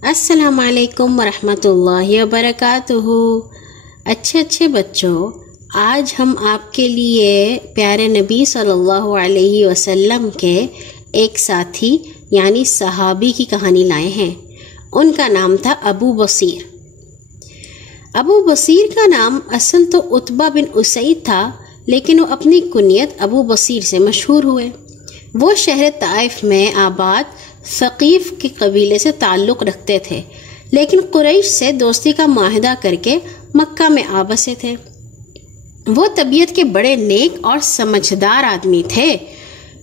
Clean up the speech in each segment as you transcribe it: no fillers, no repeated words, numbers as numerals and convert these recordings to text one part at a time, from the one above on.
السلام علیکم ورحمۃ اللہ وبرکاتہ۔ اچھے بچوں، آج ہم آپ کے لیے پیارے نبی صلی اللہ علیہ وسلم کے ایک ساتھی یعنی صحابی کی کہانی لائے ہیں۔ ان کا نام تھا ابو بصیر۔ ابو بصیر کا نام اصل تو عتبہ بن اسید تھا، لیکن وہ اپنی کنیت ابو بصیر سے مشہور ہوئے۔ وہ شہر طائف میں آباد ثقیف کے قبیلے سے تعلق رکھتے تھے، لیکن قریش سے دوستی کا معاہدہ کر کے مکہ میں آ بسے تھے۔ وہ طبیعت کے بڑے نیک اور سمجھدار آدمی تھے۔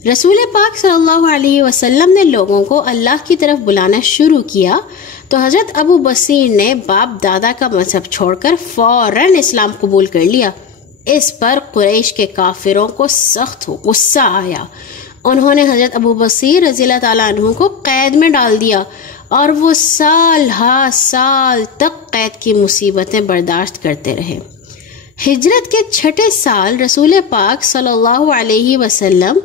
رسول پاک صلی اللہ علیہ وسلم نے لوگوں کو اللہ کی طرف بلانا شروع کیا تو حضرت ابو بصیر نے باپ دادا کا مذہب چھوڑ کر فوراً اسلام قبول کر لیا۔ اس پر قریش کے کافروں کو سخت غصہ آیا۔ انہوں نے حضرت ابو بصیر رضی اللہ تعالیٰ عنہ کو قید میں ڈال دیا اور وہ سال ہا سال تک قید کی مصیبتیں برداشت کرتے رہے۔ ہجرت کے 6 سال رسول پاک صلی اللہ علیہ وسلم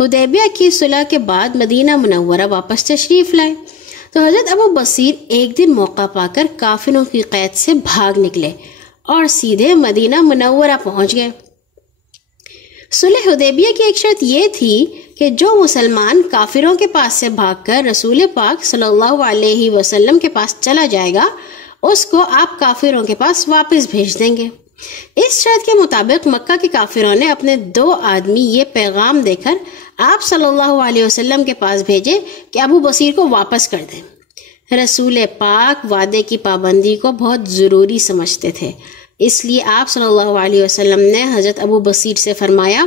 حدیبیہ کی صلح کے بعد مدینہ منورہ واپس تشریف لائے تو حضرت ابو بصیر ایک دن موقع پا کر کافروں کی قید سے بھاگ نکلے اور سیدھے مدینہ منورہ پہنچ گئے۔ صلح حدیبیہ کی ایک شرط یہ تھی کہ جو مسلمان کافروں کے پاس سے بھاگ کر رسول پاک صلی اللہ علیہ وسلم کے پاس چلا جائے گا، اس کو آپ کافروں کے پاس واپس بھیج دیں گے۔ اس شرط کے مطابق مکہ کے کافروں نے اپنے 2 آدمی یہ پیغام دے کر آپ صلی اللہ علیہ وسلم کے پاس بھیجے کہ ابو بصیر کو واپس کر دیں۔ رسول پاک وعدے کی پابندی کو بہت ضروری سمجھتے تھے، اس لیے آپ صلی اللہ علیہ وسلم نے حضرت ابو بصیر سے فرمایا،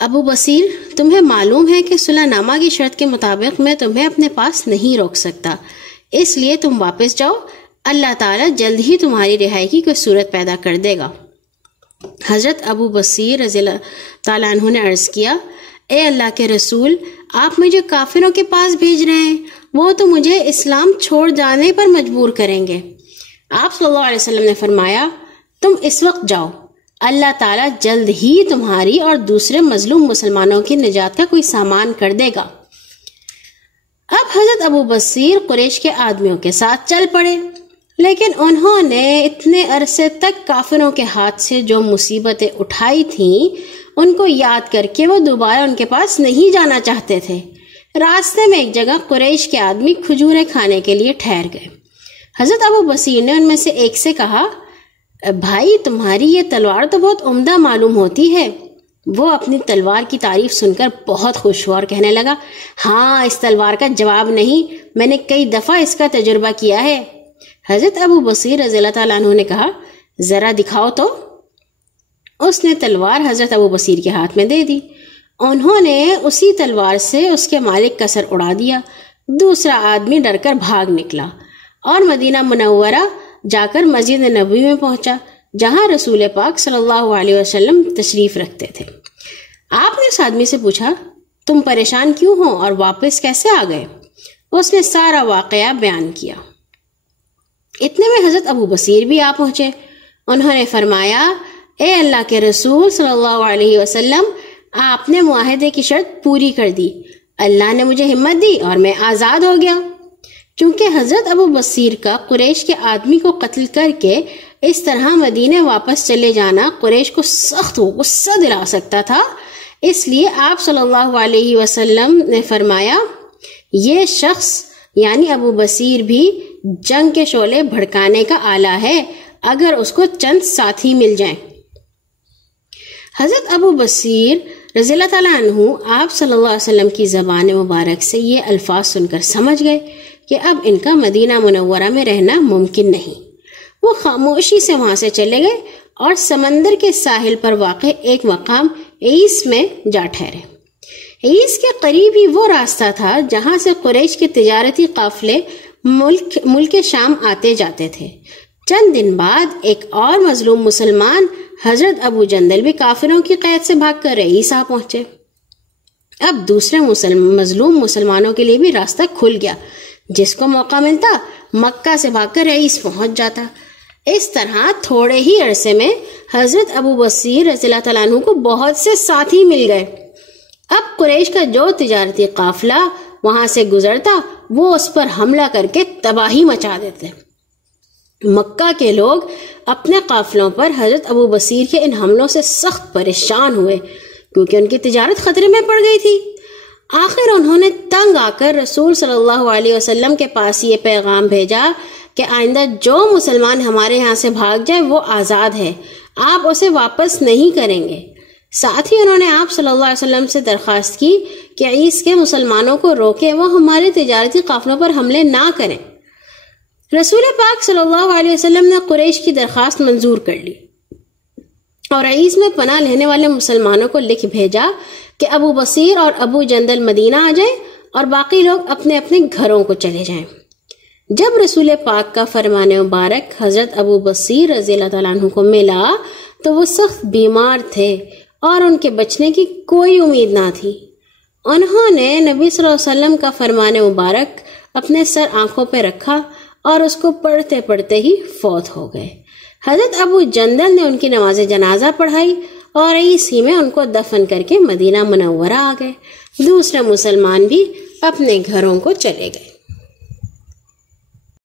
ابو بصیر، تمہیں معلوم ہے کہ صلح نامہ کی شرط کے مطابق میں تمہیں اپنے پاس نہیں روک سکتا، اس لیے تم واپس جاؤ، اللہ تعالیٰ جلد ہی تمہاری رہائی کی کوئی صورت پیدا کر دے گا۔ حضرت ابو بصیر رضی اللہ تعالیٰ عنہ نے عرض کیا، اے اللہ کے رسول، آپ مجھے کافروں کے پاس بھیج رہے ہیں، وہ تو مجھے اسلام چھوڑ جانے پر مجبور کریں گے۔ آپ صلی اللہ علیہ وسلم نے فرمایا، تم اس وقت جاؤ، اللہ تعالیٰ جلد ہی تمہاری اور دوسرے مظلوم مسلمانوں کی نجات کا کوئی سامان کر دے گا۔ اب حضرت ابو بصیر قریش کے آدمیوں کے ساتھ چل پڑے، لیکن انہوں نے اتنے عرصے تک کافروں کے ہاتھ سے جو مصیبتیں اٹھائی تھیں ان کو یاد کر کے وہ دوبارہ ان کے پاس نہیں جانا چاہتے تھے۔ راستے میں ایک جگہ قریش کے آدمی کھجوریں کھانے کے لیے ٹھہر گئے۔ حضرت ابو بصیر نے ان میں سے ایک سے کہا، بھائی، تمہاری یہ تلوار تو بہت عمدہ معلوم ہوتی ہے۔ وہ اپنی تلوار کی تعریف سن کر بہت خوش ہوا اور کہنے لگا، ہاں، اس تلوار کا جواب نہیں، میں نے کئی دفعہ اس کا تجربہ کیا ہے۔ حضرت ابو بصیر رضی اللہ تعالیٰ عنہ نے کہا، ذرا دکھاؤ تو۔ اس نے تلوار حضرت ابو بصیر کے ہاتھ میں دے دی۔ انہوں نے اسی تلوار سے اس کے مالک کا سر اڑا دیا۔ دوسرا آدمی ڈر کر بھاگ نکلا اور مدینہ منورہ جا کر مسجد نبوی میں پہنچا، جہاں رسول پاک صلی اللہ علیہ وسلم تشریف رکھتے تھے۔ آپ نے اس آدمی سے پوچھا، تم پریشان کیوں ہو اور واپس کیسے آ گئے؟ اس نے سارا واقعہ بیان کیا۔ اتنے میں حضرت ابو بصیر بھی آ پہنچے۔ انہوں نے فرمایا، اے اللہ کے رسول صلی اللہ علیہ وسلم، آپ نے معاہدے کی شرط پوری کر دی، اللہ نے مجھے ہمت دی اور میں آزاد ہو گیا۔ چونکہ حضرت ابو بصیر کا قریش کے آدمی کو قتل کر کے اس طرح مدینے واپس چلے جانا قریش کو سخت غصہ دلا سکتا تھا، اس لیے آپ صلی اللہ علیہ وسلم نے فرمایا، یہ شخص یعنی ابو بصیر بھی جنگ کے شعلے بھڑکانے کا آلہ ہے، اگر اس کو چند ساتھی مل جائیں۔ حضرت ابو بصیر رضی اللہ تعالیٰ عنہ آپ صلی اللہ علیہ وسلم کی زبان مبارک سے یہ الفاظ سن کر سمجھ گئے کہ اب ان کا مدینہ منورہ میں رہنا ممکن نہیں۔ وہ خاموشی سے وہاں سے چلے گئے اور سمندر کے ساحل پر واقع ایک مقام عیس میں جا ٹھہرے۔ عیس کے قریب ہی وہ راستہ تھا جہاں سے قریش کے تجارتی قافلے ملک شام آتے جاتے تھے۔ چند دن بعد ایک اور مظلوم مسلمان حضرت ابو جندل بھی کافروں کی قید سے بھاگ کر عیس آ پہنچے۔ اب دوسرے مظلوم مسلمانوں کے لیے بھی راستہ کھل گیا، جس کو موقع ملتا مکہ سے بھاگ کر عیس پہنچ جاتا۔ اس طرح تھوڑے ہی عرصے میں حضرت ابو بصیر رضی اللہ تعالیٰ عنہ کو بہت سے ساتھی مل گئے۔ اب قریش کا جو تجارتی قافلہ وہاں سے گزرتا وہ اس پر حملہ کر کے تباہی مچا دیتے۔ مکہ کے لوگ اپنے قافلوں پر حضرت ابو بصیر کے ان حملوں سے سخت پریشان ہوئے کیونکہ ان کی تجارت خطرے میں پڑ گئی تھی۔ آخر انہوں نے تنگ آ کر رسول صلی اللہ علیہ وسلم کے پاس یہ پیغام بھیجا کہ آئندہ جو مسلمان ہمارے یہاں سے بھاگ جائے وہ آزاد ہے، آپ اسے واپس نہیں کریں گے۔ ساتھ ہی انہوں نے آپ صلی اللہ علیہ وسلم سے درخواست کی کہ عیس کے مسلمانوں کو روکیں، وہ ہمارے تجارتی قافلوں پر حملے نہ کریں۔ رسول پاک صلی اللہ علیہ وسلم نے قریش کی درخواست منظور کر لی اور عیس میں پناہ لینے والے مسلمانوں کو لکھ بھیجا کہ ابو بصیر اور ابو جندل مدینہ آ جائیں اور باقی لوگ اپنے اپنے گھروں کو چلے جائیں۔ جب رسول پاک کا فرمان مبارک حضرت ابو بصیر رضی اللہ تعالیٰ عنہ کو ملا تو وہ سخت بیمار تھے اور ان کے بچنے کی کوئی امید نہ تھی۔ انہوں نے نبی صلی اللہ علیہ وسلم کا فرمان مبارک اپنے سر آنکھوں پہ رکھا اور اس کو پڑھتے پڑھتے ہی فوت ہو گئے۔ حضرت ابو جندل نے ان کی نماز جنازہ پڑھائی اور اسی میں ان کو دفن کر کے مدینہ منورہ آ گئے۔ دوسرے مسلمان بھی اپنے گھروں کو چلے گئے۔